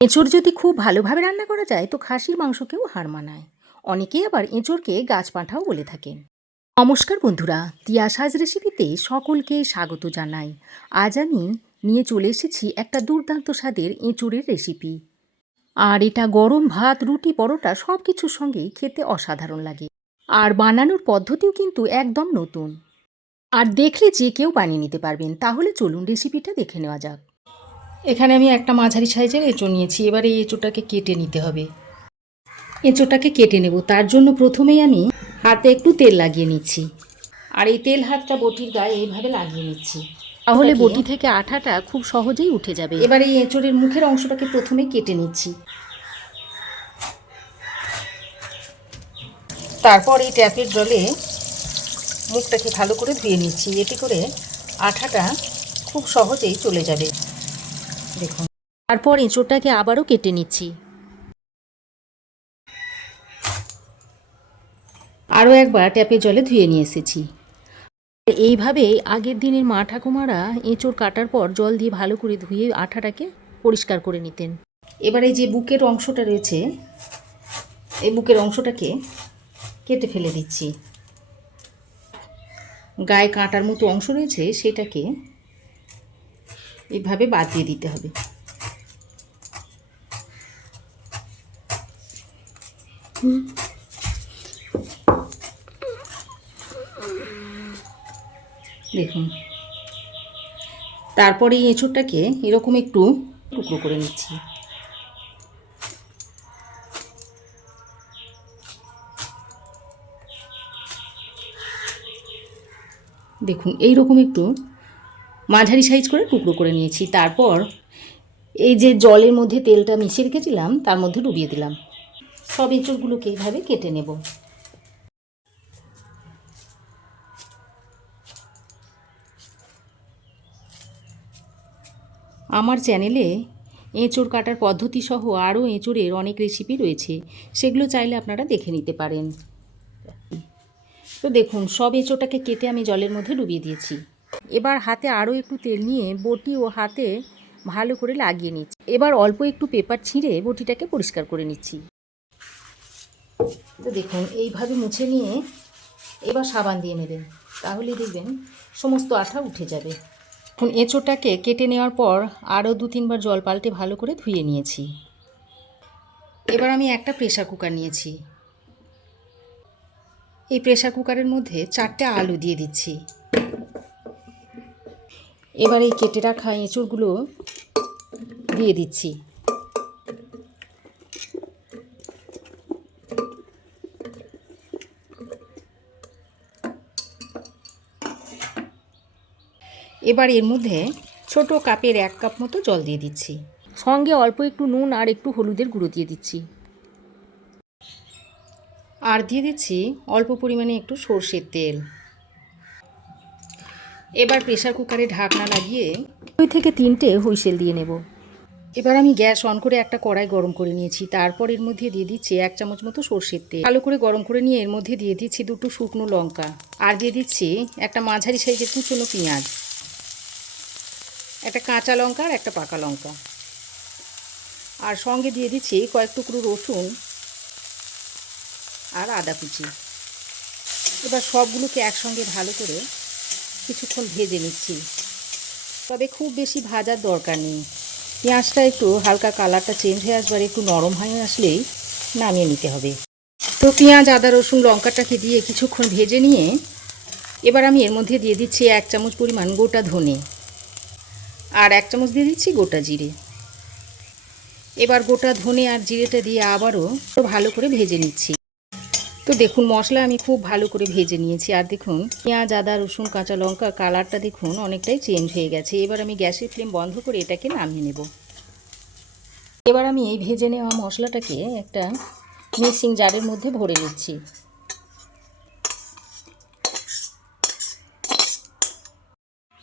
এঁচোড় যদি খুব ভালোভাবে রান্না করা যায় তো খাসির মাংসকেও হার মানায়। অনেকেই আবার এঁচোড়কে গাছপাঁঠাও বলে থাকেন। নমস্কার বন্ধুরা, তিয়াসাজ রেসিপিতে সকলকে স্বাগত জানাই। আজ আমি নিয়ে চলে এসেছি একটা দুর্দান্ত স্বাদের এঁচোড়ের রেসিপি। আর এটা গরম ভাত, রুটি, পরোটা সব কিছুর সঙ্গেই খেতে অসাধারণ লাগে। আর বানানোর পদ্ধতিও কিন্তু একদম নতুন। আর দেখলে যে কেউ বানিয়ে নিতে পারবেন। তাহলে চলুন রেসিপিটা দেখে নেওয়া যাক। এখানে আমি একটা মাঝারি সাইজের এঁচোড় নিয়েছি। এবার এই এঁচোড়টাকে কেটে নিতে হবে। এঁচোড়টাকে কেটে নেব, তার জন্য প্রথমেই আমি হাতে একটু তেল লাগিয়ে নিচ্ছি। আর এই তেল হাতটা বটির গায়ে এইভাবে লাগিয়ে নিচ্ছি, তাহলে বটি থেকে আঠাটা খুব সহজেই উঠে যাবে। এবার এই এঁচোড়ের মুখের অংশটাকে প্রথমে কেটে নিচ্ছি। তারপর এই ট্যাপের জলে মুখটাকে ভালো করে ধুয়ে নিচ্ছি, এতে করে আঠাটা খুব সহজেই চলে যাবে। দেখুন, তারপর এঁচোড়টাকে আবারও কেটে নিচ্ছি। আরও একবার ট্যাপের জলে ধুয়ে নিয়ে এসেছি। এইভাবে আগের দিনের মা ঠাকুমারা এঁচোড় কাটার পর জল দিয়ে ভালো করে ধুয়ে আঠাটাকে পরিষ্কার করে নিতেন। এবার এই যে বুকের অংশটা রয়েছে, এই বুকের অংশটাকে কেটে ফেলে দিচ্ছি। গায়ে কাঁটার মতো অংশ রয়েছে, সেটাকে এইভাবে বাদ দিয়ে দিতে হবে। দেখুন, তারপরে এই এঁচোড়টাকে এরকম একটু টুকরো করে নিচ্ছি। দেখুন, এই রকম একটু মাঝারি সাইজ করে টুকরো করে নিয়েছি। তারপর এই যে জলের মধ্যে তেলটা মিশিয়ে রেখেছিলাম তার মধ্যে ডুবিয়ে দিলাম। সব এঁচোড়গুলোকে এইভাবে কেটে নেব। আমার চ্যানেলে এঁচোড় কাটার পদ্ধতি সহ আরও এঁচোড়ের অনেক রেসিপি রয়েছে, সেগুলো চাইলে আপনারা দেখে নিতে পারেন। তো দেখুন, সব এঁচোড়টাকে কেটে আমি জলের মধ্যে ডুবিয়ে দিয়েছি। এবার হাতে আরও একটু তেল নিয়ে বটি ও হাতে ভালো করে লাগিয়ে নিচ্ছি। এবার অল্প একটু পেপার ছিঁড়ে বটিটাকে পরিষ্কার করে নিচ্ছি। তো দেখুন, এইভাবে মুছে নিয়ে এবার সাবান দিয়ে নেবেন, তাহলে দেখবেন সমস্ত আঠা উঠে যাবে। এখন এঁচোড়টাকে কেটে নেওয়ার পর আরও 2-3 বার জল পাল্টে ভালো করে ধুয়ে নিয়েছি। এবার আমি একটা প্রেসার কুকার নিয়েছি। এই প্রেসার কুকারের মধ্যে 4টে আলু দিয়ে দিচ্ছি। এবার এই কেটে রাখা এঁচোড়গুলো দিয়ে দিচ্ছি। এবার এর মধ্যে ছোট কাপের 1 কাপ মতো জল দিয়ে দিচ্ছি। সঙ্গে অল্প একটু নুন আর একটু হলুদের গুঁড়ো দিয়ে দিচ্ছি। আর দিয়ে দিচ্ছি অল্প পরিমাণে একটু সর্ষের তেল। এবার প্রেসার কুকারে ঢাকনা লাগিয়ে 2 থেকে 3টে হুইসেল দিয়ে নেব। এবার আমি গ্যাস অন করে একটা কড়াই গরম করে নিয়েছি। তারপর এর মধ্যে দিয়ে দিচ্ছি 1 চামচ মতো সর্ষের তেল। ভালো করে গরম করে নিয়ে এর মধ্যে দিয়ে দিচ্ছি 2টো শুকনো লঙ্কা। আর দিয়ে দিচ্ছি একটা মাঝারি সাইজের কুচনো পেঁয়াজ, একটা কাঁচা লঙ্কা আর একটা পাকা লঙ্কা। আর সঙ্গে দিয়ে দিচ্ছি কয়েক টুকরো রসুন আর আদা কুচি। এবার সবগুলোকে একসঙ্গে ভালো করে কিছুক্ষণ ভেজে নিচ্ছি। তবে খুব বেশি ভাজার দরকার নেই। পেঁয়াজটা একটু হালকা কালারটা চেঞ্জ হয়ে আসবার একটু নরম হয়ে আসলেই নামিয়ে নিতে হবে। তো পেঁয়াজ, আদা, রসুন, লঙ্কাটাকে দিয়ে কিছুক্ষণ ভেজে নিয়ে এবার আমি এর মধ্যে দিয়ে দিচ্ছি 1 চামচ পরিমাণ গোটা ধনে আর 1 চামচ দিয়ে দিচ্ছি গোটা জিরে। এবার গোটা ধনে আর জিরেটা দিয়ে আবারও ভালো করে ভেজে নিচ্ছি। তো দেখুন, মশলা আমি খুব ভালো করে ভেজে নিয়েছি। আর দেখুন, পেঁয়াজ, আদা, রসুন, কাঁচা লঙ্কা কালারটা দেখুন অনেকটাই চেঞ্জ হয়ে গেছে। এবার আমি গ্যাসের ফ্লেম বন্ধ করে এটাকে নামিয়ে নেব। এবার আমি এই ভেজে নেওয়া মশলাটাকে একটা মিক্সিং জারের মধ্যে ভরে নিচ্ছি।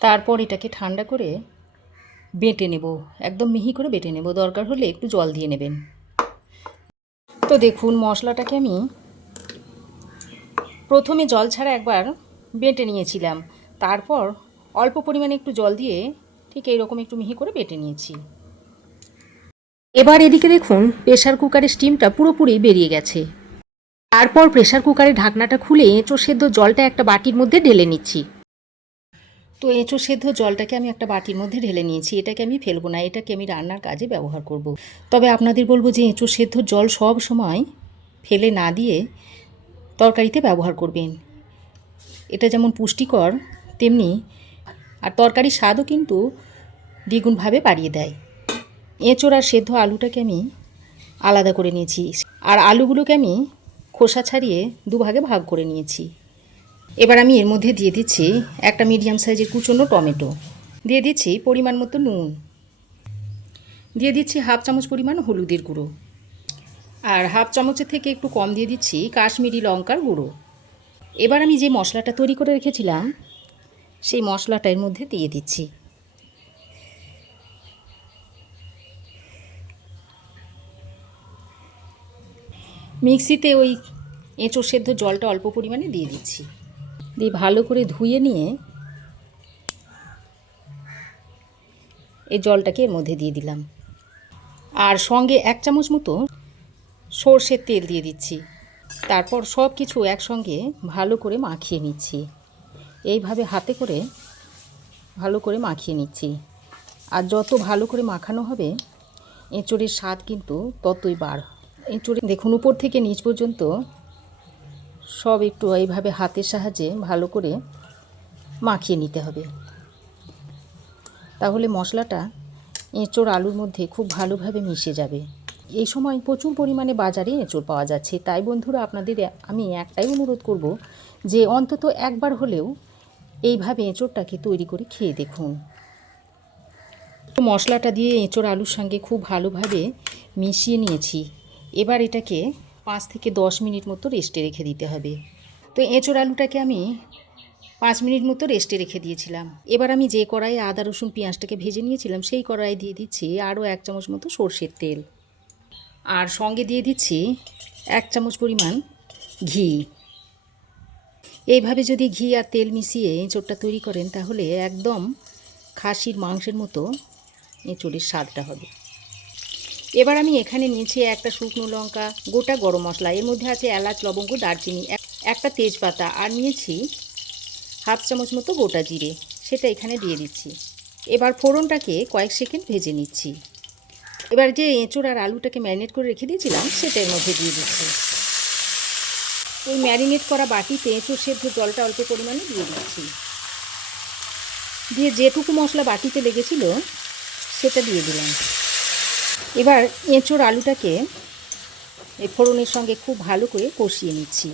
তারপর এটাকে ঠান্ডা করে বেটে নেব, একদম মিহি করে বেটে নেব। দরকার হলে একটু জল দিয়ে নেবেন। তো দেখুন, মশলাটাকে আমি প্রথমে জল ছাড়া একবার বেটে নিয়েছিলাম, তারপর অল্প পরিমাণে একটু জল দিয়ে ঠিক এইরকম একটু মিহি করে বেটে নিয়েছি। এবার এদিকে দেখুন প্রেশার কুকারের স্টিমটা পুরোপুরি বেরিয়ে গেছে। তারপর প্রেশার কুকারের ঢাকনাটা খুলে এঁচোড় সেদ্ধ জলটা একটা বাটির মধ্যে ঢেলে নিচ্ছি। তো এঁচোড় সেদ্ধ জলটাকে আমি একটা বাটির মধ্যে ঢেলে নিয়েছি। এটাকে আমি ফেলবো না, এটাকে আমি রান্নার কাজে ব্যবহার করব। তবে আপনাদের বলবো যে এঁচোড় সেদ্ধ জল সব সময় ফেলে না দিয়ে তরকারিতে ব্যবহার করবেন। এটা যেমন পুষ্টিকর তেমনি আর তরকারির স্বাদও কিন্তু দ্বিগুণভাবে বাড়িয়ে দেয়। এঁচোড় আর সেদ্ধ আলুটাকে আমি আলাদা করে নিয়েছি, আর আলুগুলোকে আমি খোসা ছাড়িয়ে দুভাগে ভাগ করে নিয়েছি। এবার আমি এর মধ্যে দিয়ে দিচ্ছি একটা মিডিয়াম সাইজের কুচনো টমেটো, দিয়ে দিচ্ছি পরিমাণ মতো নুন, দিয়ে দিচ্ছি হাফ চামচ পরিমাণ হলুদের গুঁড়ো, আর হাফ চামচের থেকে একটু কম দিয়ে দিচ্ছি কাশ্মীরি লঙ্কার গুঁড়ো। এবার আমি যে মশলাটা তৈরি করে রেখেছিলাম সেই মশলাটা এর মধ্যে দিয়ে দিচ্ছি। মিক্সিতে ওই এঁচোড় সেদ্ধ জলটা অল্প পরিমাণে দিয়ে দিচ্ছি, দিয়ে ভালো করে ধুয়ে নিয়ে এই জলটাকে এর মধ্যে দিয়ে দিলাম, আর সঙ্গে 1 চামচ মতো সর্ষের তেল দিয়ে দিচ্ছি। তারপর সব কিছু একসঙ্গে ভালো করে মাখিয়ে নিচ্ছি। এইভাবে হাতে করে ভালো করে মাখিয়ে নিচ্ছি, আর যত ভালো করে মাখানো হবে এঁচোড়ের স্বাদ কিন্তু ততই বাড়। এঁচোড়ে দেখুন উপর থেকে নিচ পর্যন্ত সব একটু এইভাবে হাতের সাহায্যে ভালো করে মাখিয়ে নিতে হবে, তাহলে মশলাটা এঁচোড় আলুর মধ্যে খুব ভালোভাবে মিশে যাবে। এই সময় প্রচুর পরিমাণে বাজারে এঁচোড় পাওয়া যাচ্ছে, তাই বন্ধুরা আপনাদের আমি একটাই অনুরোধ করব যে অন্তত একবার হলেও এইভাবে এঁচোড়টাকে তৈরি করে খেয়ে দেখুন। মশলাটা দিয়ে এঁচোড় আলুর সঙ্গে খুব ভালোভাবে মিশিয়ে নিয়েছি। এবার এটাকে 5 থেকে 10 মিনিট মতো রেস্টে রেখে দিতে হবে। তো এঁচোড় আলুটাকে আমি 5 মিনিট মতো রেস্টে রেখে দিয়েছিলাম। এবার আমি যে কড়াইয়ে আদা রসুন পেঁয়াজটাকে ভেজে নিয়েছিলাম সেই কড়াইয়ে দিয়ে দিচ্ছি আরও 1 চামচ মতো সর্ষের তেল, আর সঙ্গে দিয়ে দিচ্ছি 1 চামচ পরিমাণ ঘি। এইভাবে যদি ঘি আর তেল মিশিয়ে এঁচোড়টা তৈরি করেন তাহলে একদম খাসির মাংসের মতো এঁচোড়ের স্বাদটা হবে। এবার আমি এখানে নিয়েছি একটা শুকনো লঙ্কা, গোটা গরম মশলা, এর মধ্যে আছে এলাচ লবঙ্গ দারচিনি, একটা তেজপাতা, আর নিয়েছি হাফ চামচ মতো গোটা জিরে, সেটা এখানে দিয়ে দিচ্ছি। এবার ফোড়নটাকে কয়েক সেকেন্ড ভেজে নিচ্ছি। এবার যে এঁচোড় আর আলুটাকে ম্যারিনেট করে রেখে দিয়েছিলাম সেটা এর মধ্যে দিয়ে দিচ্ছি। ওই ম্যারিনেট করা বাটিতে এঁচোড় সেদ্ধ জলটা অল্প পরিমাণে দিয়ে দিচ্ছি, দিয়ে যেটুকু মশলা বাটিতে লেগেছিল সেটা দিয়ে দিলাম। এবার এঁচোড় আলুটাকে এই ফোড়নের সঙ্গে খুব ভালো করে কষিয়ে নিচ্ছি।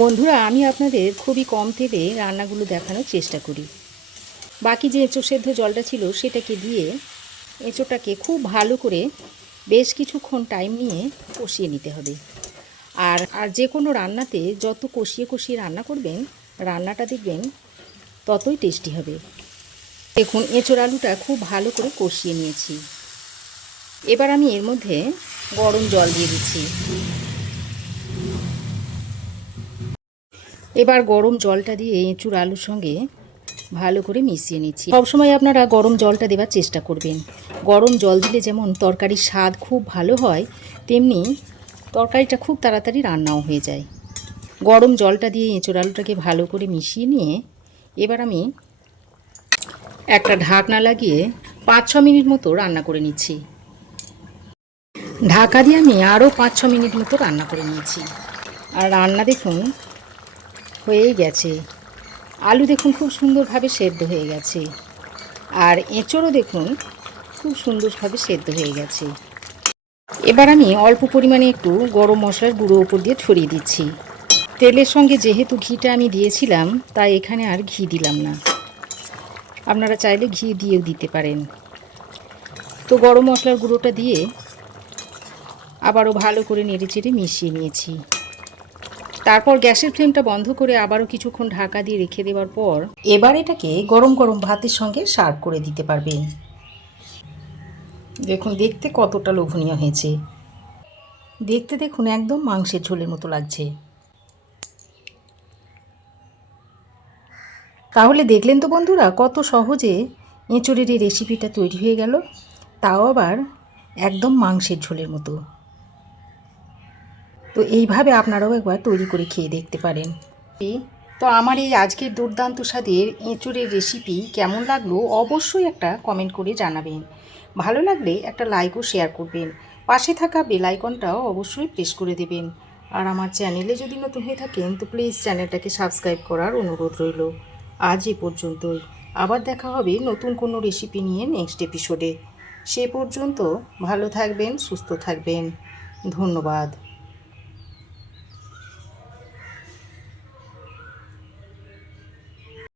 বন্ধুরা আমি আপনাদের খুবই কম তেলে রান্নাগুলো দেখানোর চেষ্টা করি। বাকি যে এঁচোড় সেদ্ধ জলটা ছিল সেটাকে দিয়ে এঁচোড়টাকে খুব ভালো করে বেশ কিছুক্ষণ টাইম নিয়ে কষিয়ে নিতে হবে। আর যে কোনো রান্নাতে যত কষিয়ে কষিয়ে রান্না করবেন রান্নাটা দেখবেন ততই টেস্টি হবে। দেখুন এঁচোড় আলুটা খুব ভালো করে কষিয়ে নিয়েছি। এবার আমি এর মধ্যে গরম জল দিয়ে দিচ্ছি। এবার গরম জলটা দিয়ে এঁচোড় আলুর সঙ্গে ভালো করে মিশিয়ে নিচ্ছি। সবসময় আপনারা গরম জলটা দেওয়ার চেষ্টা করবেন। গরম জল দিলে যেমন তরকারির স্বাদ খুব ভালো হয়, তেমনি তরকারিটা খুব তাড়াতাড়ি রান্নাও হয়ে যায়। গরম জলটা দিয়ে এঁচোড় আলুটাকে ভালো করে মিশিয়ে নিয়ে এবার আমি একটা ঢাকনা লাগিয়ে 5-6 মিনিট মতো রান্না করে নিচ্ছি। ঢাকা দিয়ে আমি আরও 5-6 মিনিট মতো রান্না করে নিয়েছি, আর রান্না দেখুন হয়েই গেছে। আলু দেখুন খুব সুন্দরভাবে সেদ্ধ হয়ে গেছে, আর এঁচোড়ও দেখুন খুব সুন্দরভাবে সেদ্ধ হয়ে গেছে। এবার আমি অল্প পরিমাণে একটু গরম মশলার গুঁড়ো উপর দিয়ে ছড়িয়ে দিচ্ছি। তেলের সঙ্গে যেহেতু ঘিটা আমি দিয়েছিলাম তাই এখানে আর ঘি দিলাম না, আপনারা চাইলে ঘি দিয়েও দিতে পারেন। তো গরম মশলার গুঁড়োটা দিয়ে আবারও ভালো করে নেড়েচেড়ে মিশিয়ে নিয়েছি। তারপর গ্যাসের ফ্লেমটা বন্ধ করে আবারও কিছুক্ষণ ঢাকা দিয়ে রেখে দেওয়ার পর এবার এটাকে গরম গরম ভাতের সঙ্গে সার্ভ করে দিতে পারবেন। দেখুন দেখতে কতটা লোভনীয় হয়েছে, দেখতে দেখুন একদম মাংসের ঝোলের মতো লাগছে। তাহলে দেখলেন তো বন্ধুরা কত সহজে এঁচোড়ের এই রেসিপিটা তৈরি হয়ে গেল, তাও আবার একদম মাংসের ঝোলের মতো। তো এইভাবে আপনারাও একবার তৈরি করে খেয়ে দেখতে পারেন। তো আমার এই আজকের দুর্দান্ত স্বাদের এঁচোড়ের রেসিপি কেমন লাগলো অবশ্যই একটা কমেন্ট করে জানাবেন। ভালো লাগলে একটা লাইক ও শেয়ার করবেন। পাশে থাকা বেল আইকনটাও অবশ্যই প্রেস করে দেবেন। আর আমার চ্যানেলে যদি নতুন হয়ে থাকেন তো প্লিজ চ্যানেলটাকে সাবস্ক্রাইব করার অনুরোধ রইল। আজ এ পর্যন্তই। আবার দেখা হবে নতুন কোনো রেসিপি নিয়ে নেক্সট এপিসোডে। সে পর্যন্ত ভালো থাকবেন, সুস্থ থাকবেন। ধন্যবাদ।